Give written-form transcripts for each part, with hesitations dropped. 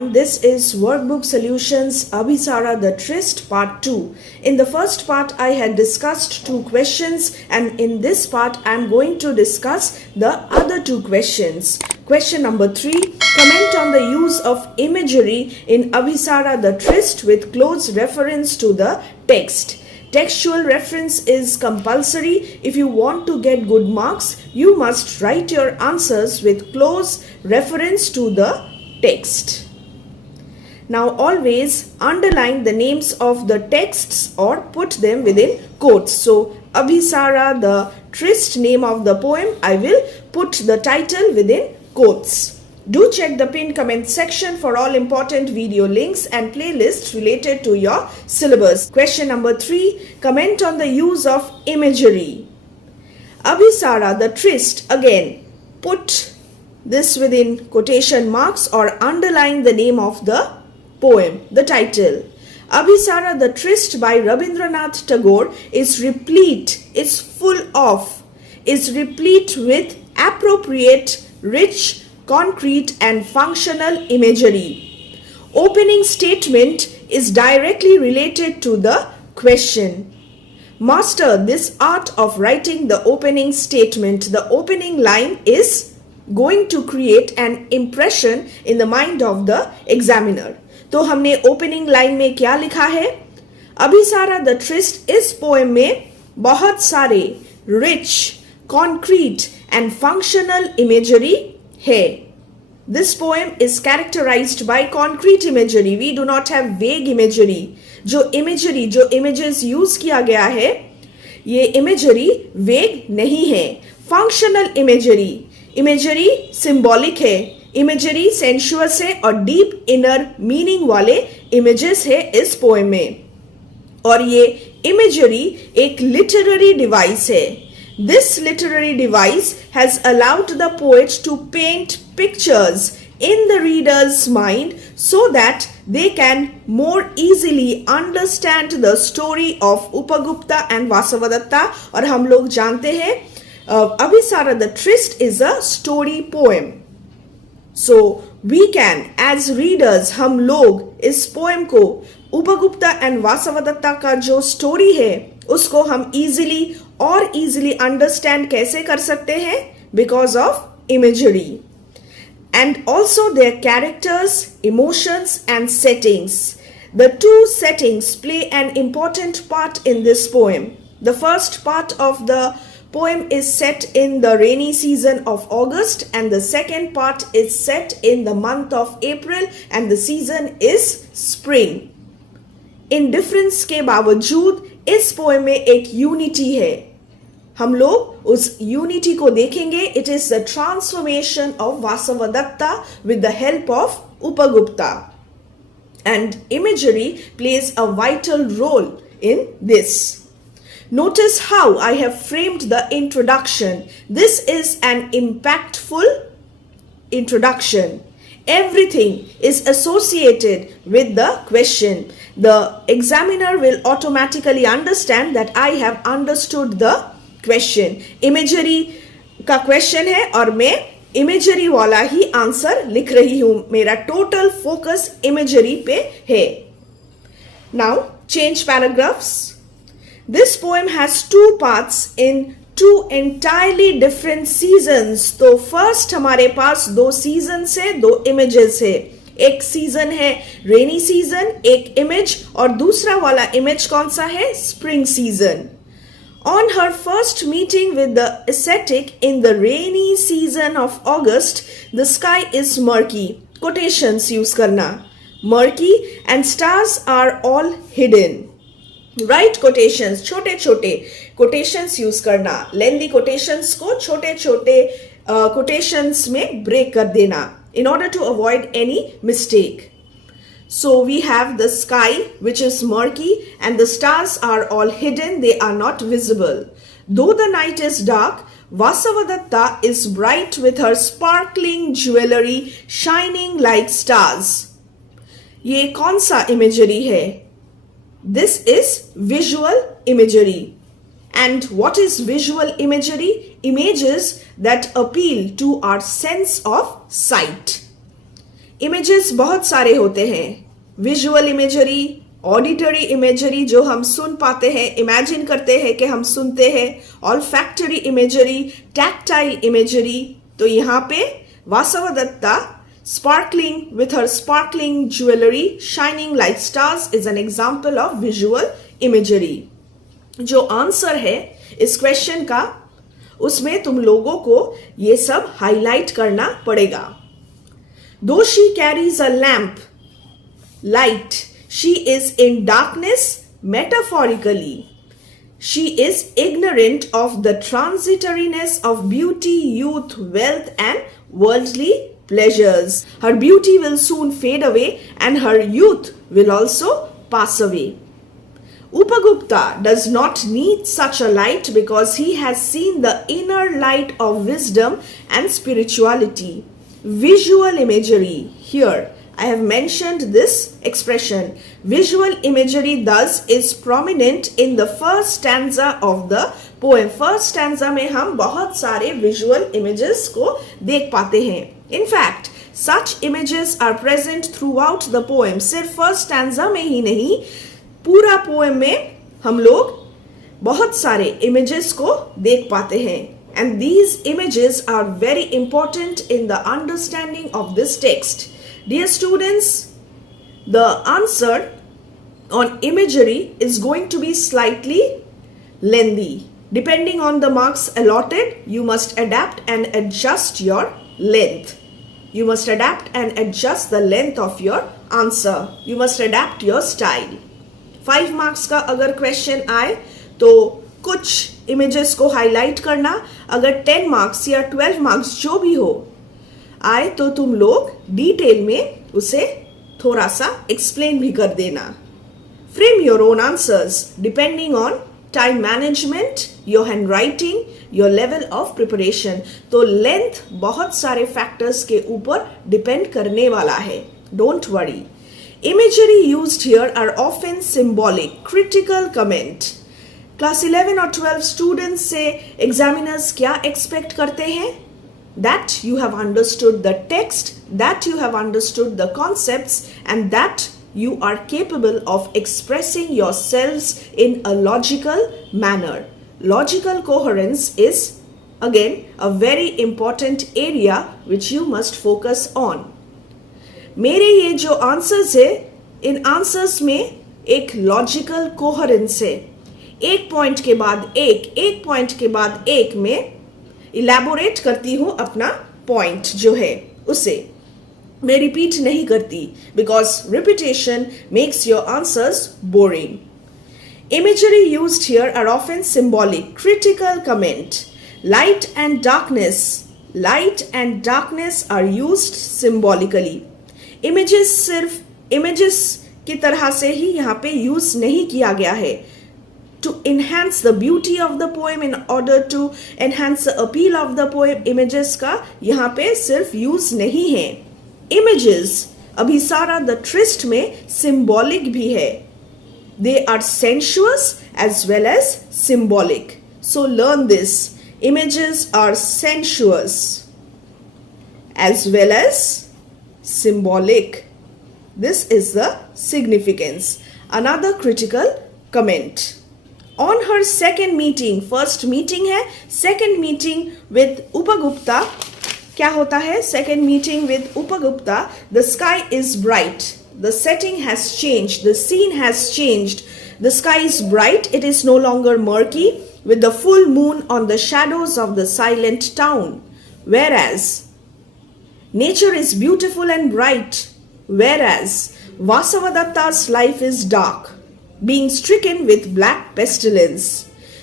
This is Workbook Solutions ABHISARA the TRYST Part 2. In the first part I had discussed 2 questions, and in this part I am going to discuss the other 2 questions. Question number 3. Comment on the use of imagery in ABHISARA the TRYST with close reference to the text. Textual reference is compulsory. If you want to get good marks, you must write your answers with close reference to the text. Now always underline the names of the texts or put them within quotes. So ABHISARA the TRYST, name of the poem, I will put the title within quotes. Do check the pinned comment section for all important video links and playlists related to your syllabus. Question number 3. Comment on the use of imagery. ABHISARA the TRYST, again put this within quotation marks or underline the name of the poem, the title. ABHISARA the TRYST by Rabindranath Tagore is replete with appropriate, rich, concrete and functional imagery. Opening statement is directly related to the question. Master this art of writing the opening statement. The opening line is going to create an impression in the mind of the examiner. तो हमने opening line में क्या लिखा है? Abhisara the tryst इस poem में बहुत सारे rich, concrete and functional imagery है. This poem is characterised by concrete imagery. We do not have vague imagery. जो इमेजेस यूज किया गया है, ये इमेजरी वेग नहीं है. फंक्शनल इमेजरी सिंबॉलिक है. इमेजरी सेंशुअस है और डीप इनर मीनिंग वाले इमेजेस है इस पोएम में. और ये इमेजरी एक लिटरेरी डिवाइस है. This literary device has allowed the poet to paint pictures in the reader's mind so that they can more easily understand the story of Upagupta and Vasavadatta. और हम लोग जानते हैं ABHISARA the TRYST is a story poem. So we can as readers, हम लोग इस poem को उपगुप्ता and Vasavadatta का जो स्टोरी है उसको हम इजीली अंडरस्टैंड कैसे कर सकते हैं? Because of imagery. And also their characters, emotions and settings. The 2 settings play an important part in this poem. The first part of the poem is set in the rainy season of August and the second part is set in the month of April and the season is spring. In difference के बावजूद इस poem में एक unity है. हम लोग उस unity को देखेंगे. It is the transformation of Vasavadatta with the help of Upagupta. And imagery plays a vital role in this. Notice how I have framed the introduction. This is an impactful introduction. Everything is associated with the question. The examiner will automatically understand that I have understood the question. Imagery का question है और मैं imagery वाला ही answer लिख रही हूं. मेरा total focus imagery पे है. Now change paragraphs. This poem has 2 parts in 2 entirely different seasons. तो फर्स्ट हमारे पास 2 सीजन्स है, 2 इमेजेस है. एक सीजन है रेनी सीजन, एक इमेज, और दूसरा वाला इमेज कौन सा है? Spring season. On her first meeting with the ascetic in the rainy season of August, the sky is murky. Quotations use करना. Murky and stars are all hidden. Write quotations. छोटे छोटे quotations use करना. Lengthy quotations को छोटे छोटे quotations में break कर देना in order to avoid any mistake. So we have the sky which is murky and the stars are all hidden. They are not visible. Though the night is dark, Vasavadatta is bright with her sparkling jewelry shining like stars. ये कौन सा imagery है? This is visual imagery. And what is visual imagery? Images that appeal to our sense of sight. Images बहुत सारे होते हैं, visual imagery, auditory imagery जो हम सुन पाते हैं, इमेजिन करते हैं कि हम सुनते हैं, ऑल्फैक्टरी इमेजरी, टैक्टाइल इमेजरी। तो यहाँ पे Vasavadatta sparkling with her sparkling jewelry shining like stars is an example of visual imagery। जो आंसर है इस क्वेश्चन का उसमें तुम लोगों को ये सब हाईलाइट करना पड़ेगा। Though she carries a lamp light, she is in darkness metaphorically। She is ignorant of the transitoriness of beauty, youth, wealth and worldly pleasures। Her beauty will soon fade away and her youth will also pass away। Upagupta does not need such a light because he has seen the inner light of wisdom and spirituality। Visual imagery, here I have mentioned this expression। Visual imagery thus is prominent in the first stanza of the poem। First stanza में हम बहुत सारे visual images को देख पाते हैं। In fact, such images are present throughout the poem। सिर्फ first stanza में ही नहीं, पूरा poem में हम लोग बहुत सारे images को देख पाते हैं। And these images are very important in the understanding of this text। Dear students, the answer on imagery is going to be slightly lengthy। Depending on the marks allotted, you must adapt and adjust your length। You must adapt and adjust the length of your answer। You must adapt your style। 5 marks का अगर question आए तो कुछ images को highlight करना, अगर 10 marks या 12 marks जो भी हो आए तो तुम लोग डिटेल में उसे थोड़ा सा एक्सप्लेन भी कर देना। Frame your own answers depending on time management, your handwriting, your level of preparation. तो लेंथ बहुत सारे फैक्टर्स के ऊपर डिपेंड करने वाला है। Don't worry. Imagery used here are often symbolic, critical comment. Class 11 और 12 स्टूडेंट्स से एग्जामिनर्स क्या एक्सपेक्ट करते हैं? That you have understood the text, that you have understood the concepts, and that you are capable of expressing yourselves in a logical manner। Logical coherence is again a very important area which you must focus on। मेरे ये जो answers है, इन answers में एक logical coherence है। एक point के बाद एक पॉइंट के बाद एक में इलैबोरेट करती हूं अपना पॉइंट जो है उसे मैं रिपीट नहीं करती, because repetition makes your answers boring. Imagery used here are often symbolic, critical comment. Light and darkness are used symbolically. Images सिर्फ इमेजेस की तरह से ही यहाँ पे यूज नहीं किया गया है। To enhance the beauty of the poem, in order to enhance the appeal of the poem, images का यहाँ पे सिर्फ यूज नहीं है। Images अभिसारा the TRYST में symbolic भी है। They are sensuous as well as symbolic। So learn this। Images are sensuous as well as symbolic। This is the significance। Another critical comment। On her second meeting, first meeting है, second meeting with Upagupta, क्या होता है? Second meeting with Upagupta, the sky is bright, the setting has changed, the scene has changed, the sky is bright, it is no longer murky with the full moon on the shadows of the silent town, whereas nature is beautiful and bright, whereas Vasavadatta's life is dark, being stricken with black pestilence।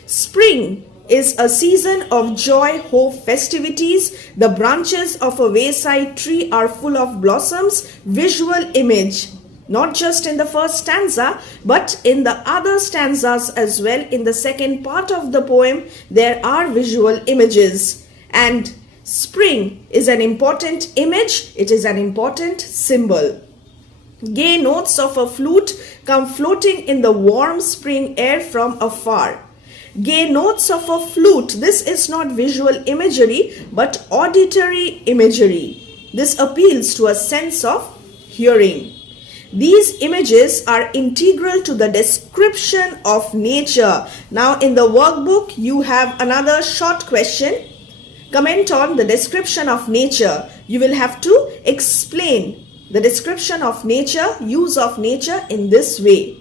Spring is a season of joy, hope, festivities। The branches of a wayside tree are full of blossoms। Visual image, not just in the first stanza, but in the other stanzas as well. In the second part of the poem, there are visual images. And spring is an important image, it is an important symbol। Gay notes of a flute come floating in the warm spring air from afar। Gay notes of a flute, this is not visual imagery but auditory imagery। This appeals to a sense of hearing. These images are integral to the description of nature. Now in the workbook, you have another short question. Comment on the description of nature. You will have to explain the description of nature, use of nature in this way.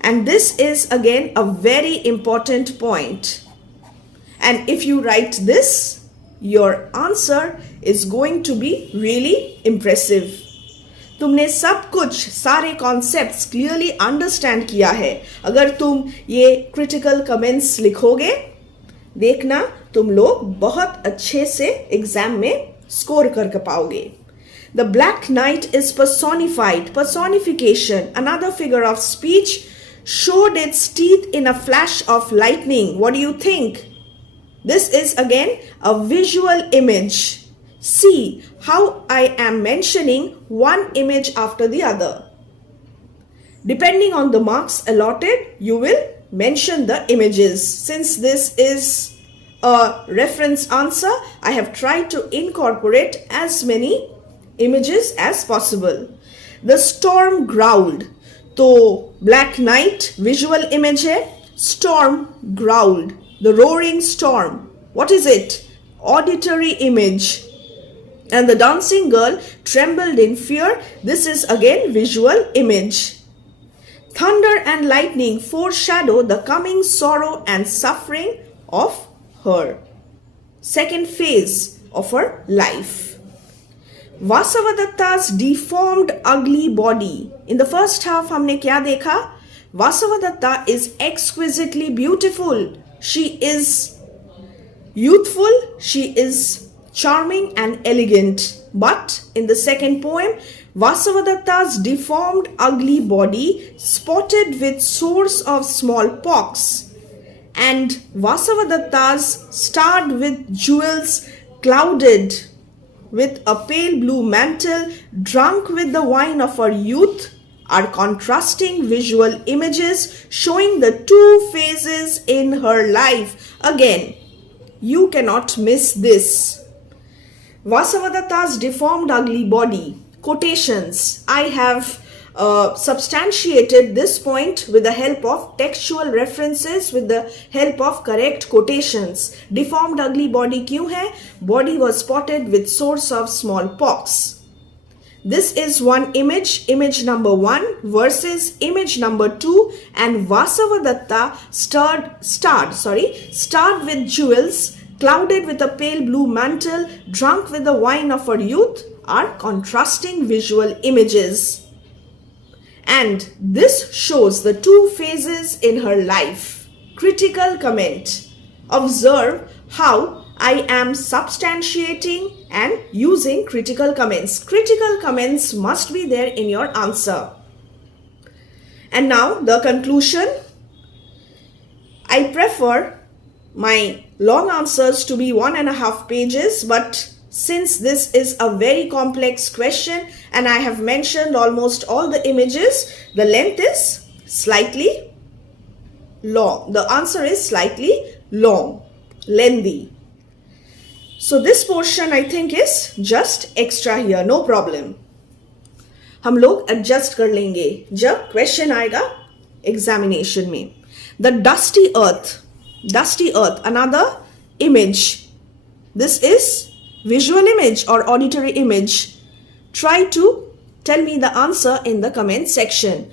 And this is again a very important point. And if you write this, your answer is going to be really impressive. तुमने सब कुछ सारे concepts clearly understand किया है. अगर तुम ये critical comments लिखोगे, देखना तुम लोग बहुत अच्छे से एग्जाम में स्कोर कर पाओगे. The Black Knight is personified. Personification, another figure of speech, showed its teeth in a flash of lightning. What do you think? This is again a visual image. See how I am mentioning one image after the other. Depending on the marks allotted, you will mention the images. Since this is a reference answer, I have tried to incorporate as many images as possible. The storm growled. तो Black Knight visual image है. Storm growled. The roaring storm. What is it? Auditory image. And the dancing girl trembled in fear. This is again visual image. Thunder and lightning foreshadow the coming sorrow and suffering of her. Second phase of her life. Vasavadatta's deformed ugly body. In the first half हमने क्या देखा? Vasavadatta is exquisitely beautiful. She is youthful. She is charming and elegant. But in the second poem, Vasavadatta's deformed ugly body spotted with sores of smallpox, and Vasavadatta's starred with jewels, clouded with a pale blue mantle, drunk with the wine of her youth, are contrasting visual images showing the two phases in her life. Again, you cannot miss this. Vasavadatta's deformed ugly body. Quotations. I have substantiated this point with the help of textual references, with the help of correct quotations. Deformed ugly body क्यों है? Body was spotted with sores of smallpox. This is one image, image number 1 versus image number 2, and Vasavadatta starred with jewels, clouded with a pale blue mantle, drunk with the wine of her youth, are contrasting visual images. And this shows the two phases in her life. Critical comment. Observe how I am substantiating and using critical comments. Critical comments must be there in your answer. And now the conclusion. I prefer my long answers to be 1.5 pages, but since this is a very complex question and I have mentioned almost all the images, the length is slightly long. The answer is slightly long, lengthy. So this portion I think is just extra here, no problem. हम लोग adjust कर लेंगे जब question आएगा examination में. The dusty earth, another image. This is visual image or auditory image. Try to tell me the answer in the comment section.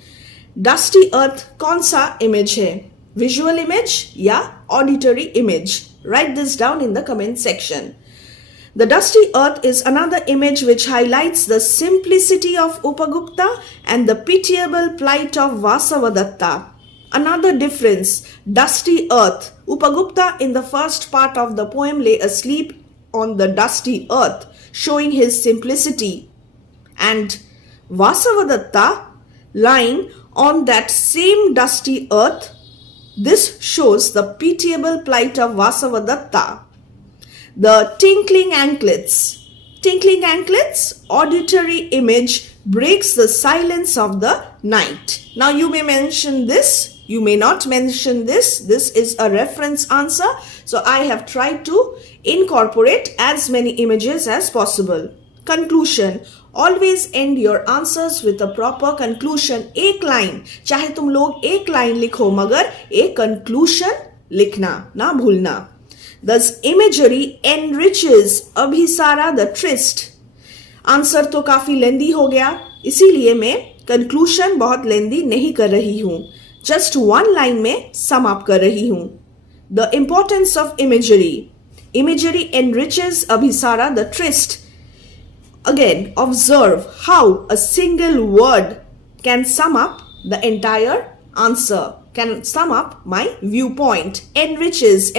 Dusty earth कौन सा image है? Visual image या auditory image? Write this down in the comment section. The dusty earth is another image which highlights the simplicity of Upagupta and the pitiable plight of Vasavadatta. Another difference, dusty earth. Upagupta in the first part of the poem lay asleep on the dusty earth, showing his simplicity. And Vasavadatta lying on that same dusty earth, this shows the pitiable plight of Vasavadatta. The tinkling anklets. Tinkling anklets, auditory image, breaks the silence of the night. Now you may mention this, you may not mention this. This is a reference answer. So I have tried to incorporate as many images as possible. Conclusion. Always end your answers with a proper conclusion. एक line, चाहे तुम लोग एक line लिखो मगर एक conclusion लिखना, ना भूलना. Thus imagery enriches अभिसारा the tryst. Answer तो काफी लेंदी हो गया, इसीलिए मैं कंक्लूशन बहुत लेंदी नहीं कर रही हूं. जस्ट वन लाइन में सम अप कर रही हूं. The importance of imagery. Imagery enriches Abhisara the tryst. Again, observe how a single word can sum up the entire answer, can sum up my viewpoint. Enriches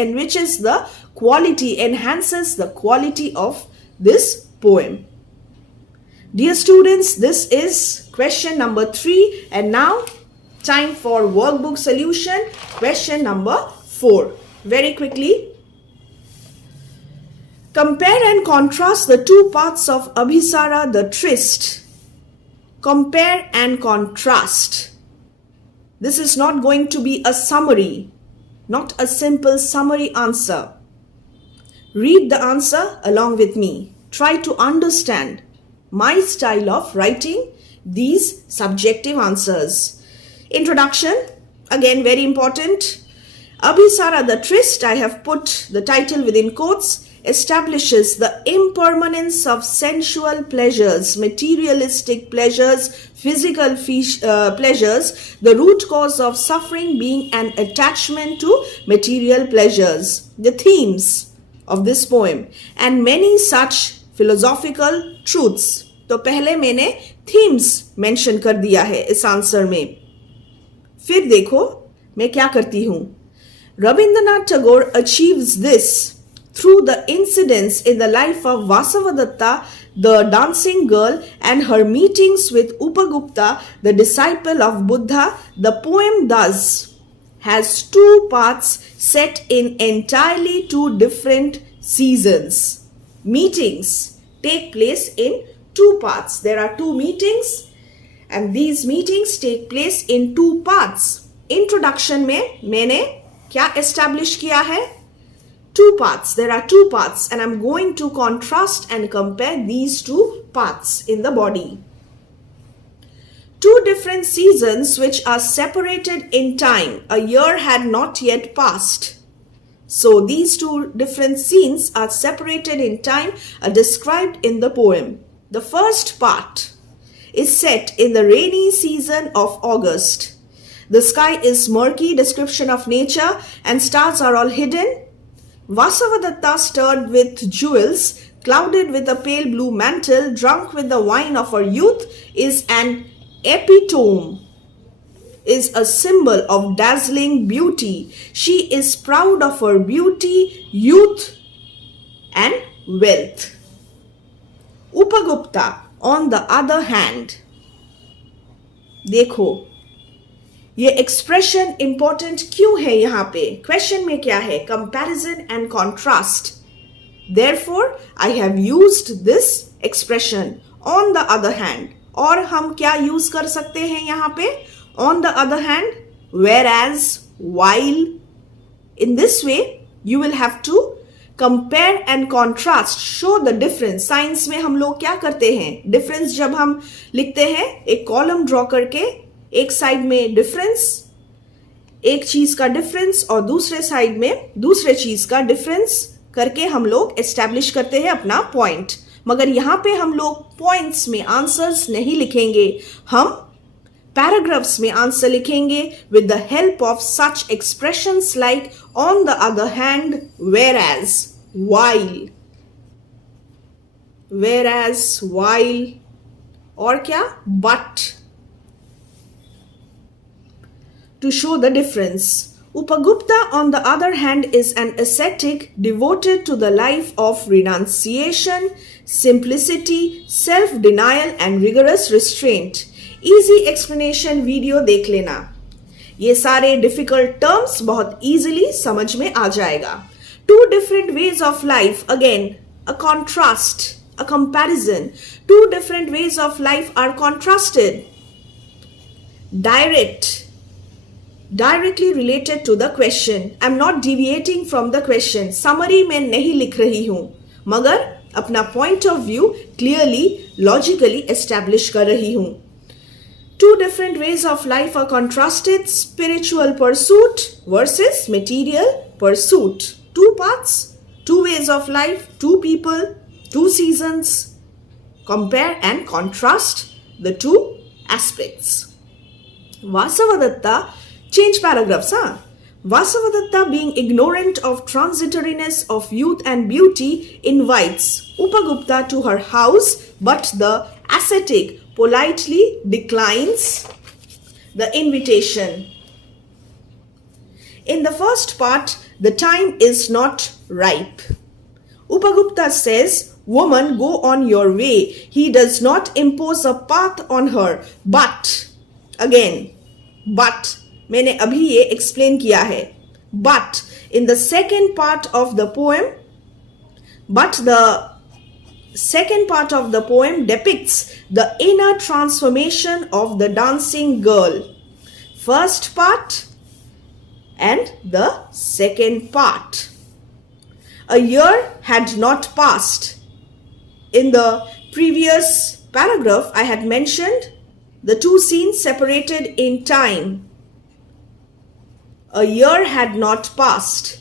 the quality, enhances the quality of this poem. Dear students, this is question number 3, and now time for workbook solution. Question number 4. Very quickly. Compare and contrast the two parts of Abhisara the tryst. Compare and contrast. This is not going to be a summary, not a simple summary answer. Read the answer along with me. Try to understand my style of writing these subjective answers. Introduction, again very important. Abhisara the tryst, I have put the title within quotes, establishes the impermanence of sensual pleasures, materialistic pleasures, physical pleasures, the root cause of suffering being an attachment to material pleasures. The themes of this poem and many such philosophical truths. तो पहले मैंने themes mention कर दिया है इस answer में. फिर देखो मैं क्या करती हूँ. Rabindranath Tagore achieves this through the incidents in the life of Vasavadatta, the dancing girl, and her meetings with Upagupta, the disciple of Buddha. The poem thus has two parts set in entirely two different seasons. Meetings take place in two parts. There are two meetings, and these meetings take place in two parts. Introduction में मैंने क्या establish किया है? Two parts. There are two parts, and I'm going to contrast and compare these two parts in the body. Two different seasons which are separated in time. A year had not yet passed. So these two different scenes are separated in time, are described in the poem. The first part is set in the rainy season of August. The sky is murky, description of nature, and stars are all hidden. Vasavadatta, stirred with jewels, clouded with a pale blue mantle, drunk with the wine of her youth, is an epitome, is a symbol of dazzling beauty. She is proud of her beauty, youth, and wealth. Upagupta, on the other hand, देखो ये expression important क्यों है यहाँ पे? Question में क्या है? Comparison and contrast. Therefore I have used this expression on the other hand. और हम क्या यूज कर सकते हैं यहाँ पे? On the other hand, whereas, while. In this way you will have to compare and contrast, show the difference. Science में हम लोग क्या करते हैं? डिफरेंस जब हम लिखते हैं एक कॉलम ड्रॉ करके, एक साइड में डिफरेंस, एक चीज का डिफरेंस, और दूसरे साइड में दूसरे चीज का डिफरेंस करके हम लोग एस्टैब्लिश करते हैं अपना पॉइंट. मगर यहां पे हम लोग पॉइंट्स में आंसर्स नहीं लिखेंगे, हम पैराग्राफ्स में आंसर लिखेंगे with the help of such expressions like on the other hand, whereas, while. Whereas, while, और क्या? But. To show the difference. Upagupta, on the other hand, is an ascetic devoted to the life of renunciation, simplicity, self-denial, and rigorous restraint. Easy explanation video देख लेना. ये सारे difficult terms बहुत easily समझ में आ जाएगा. Two different ways of life. Again, a contrast, a comparison. Two different ways of life are contrasted. Directly related to the question. I'm not deviating from the question. Summary में नहीं लिख रही हूं, मगर अपना point of view clearly logically establish कर रही हूं. Two different ways of life are contrasted: spiritual pursuit versus material pursuit. Two paths, two ways of life, two people, two seasons. Compare and contrast the two aspects. Vasavadatta, change paragraphs, Vasavadatta, being ignorant of transitoriness of youth and beauty, invites Upagupta to her house, but the ascetic politely declines the invitation. In the first part, the time is not ripe. Upagupta says, "Woman, go on your way." He does not impose a path on her, but, again, but, मैंने अभी ये explain किया है, but, in the second part of the poem, but the second part of the poem depicts the inner transformation of the dancing girl. First part and the second part. A year had not passed. In the previous paragraph, I had mentioned the two scenes separated in time. A year had not passed.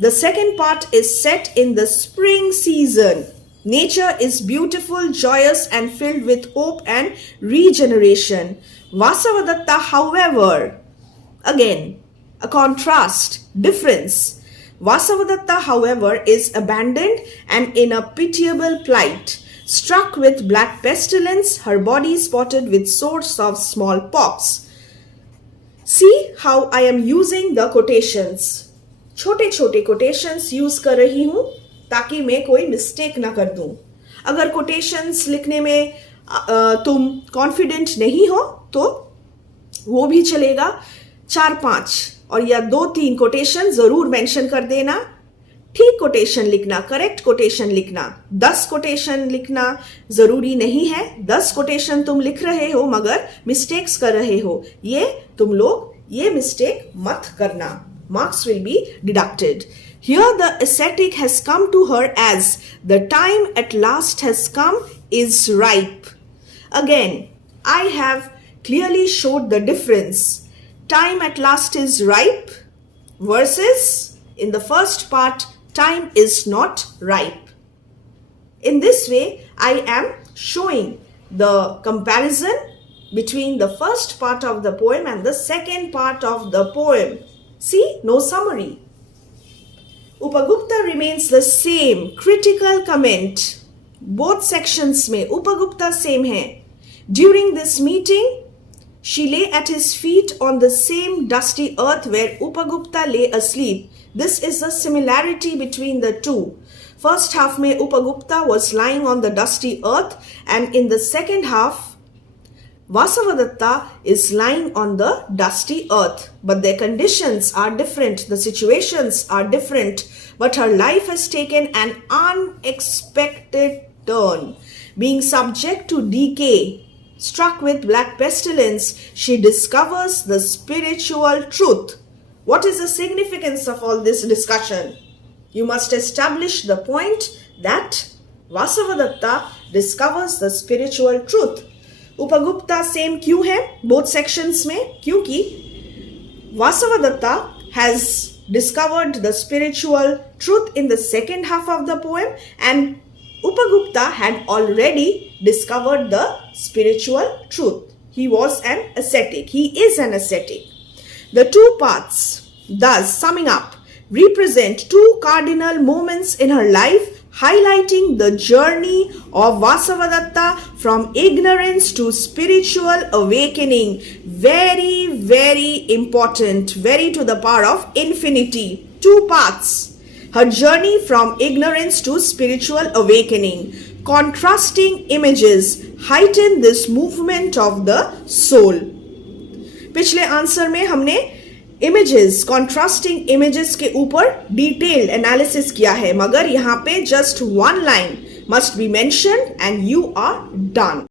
The second part is set in the spring season. Nature is beautiful, joyous, and filled with hope and regeneration. Vasavadatta, however, again, a contrast, difference. Vasavadatta, however, is abandoned and in a pitiable plight. Struck with black pestilence, her body spotted with sores of smallpox. See how I am using the quotations. छोटे छोटे quotations use कर रही हूँ ताकि मैं कोई mistake ना कर दूं. अगर कोटेशंस लिखने में तुम कॉन्फिडेंट नहीं हो तो वो भी चलेगा. 4-5 और या 2-3 कोटेशन जरूर मेंशन कर देना. ठीक कोटेशन लिखना, करेक्ट कोटेशन लिखना. 10 कोटेशन लिखना जरूरी नहीं है. 10 कोटेशन तुम लिख रहे हो मगर मिस्टेक्स कर रहे हो. ये तुम लोग ये मिस्टेक मत करना. Marks will be deducted. Here the ascetic has come to her as the time at last has come is ripe. Again, I have clearly showed the difference. Time at last is ripe versus in the first part, time is not ripe. In this way, I am showing the comparison between the first part of the poem and the second part of the poem. See, no summary. Upagupta remains the same. Critical comment. Both sections में Upagupta same है. During this meeting, she lay at his feet on the same dusty earth where Upagupta lay asleep. This is the similarity between the two. First half में Upagupta was lying on the dusty earth, and in the second half, Vasavadatta is lying on the dusty earth, but their conditions are different, the situations are different, but her life has taken an unexpected turn. Being subject to decay, struck with black pestilence, she discovers the spiritual truth. What is the significance of all this discussion? You must establish the point that Vasavadatta discovers the spiritual truth. Upagupta same क्यों है both sections में? क्योंकि Vasavadatta has discovered the spiritual truth in the second half of the poem and Upagupta had already discovered the spiritual truth. He was an ascetic. He is an ascetic. The two paths, thus summing up, represent two cardinal moments in her life, highlighting the journey of Vasavadatta from ignorance to spiritual awakening. Very, very important, very to the power of infinity. Two paths. Her journey from ignorance to spiritual awakening. Contrasting images heighten this movement of the soul. पिछले answer में हमने images, contrasting images के ऊपर detailed analysis किया है, मगर यहाँ पे just one line must be mentioned and you are done.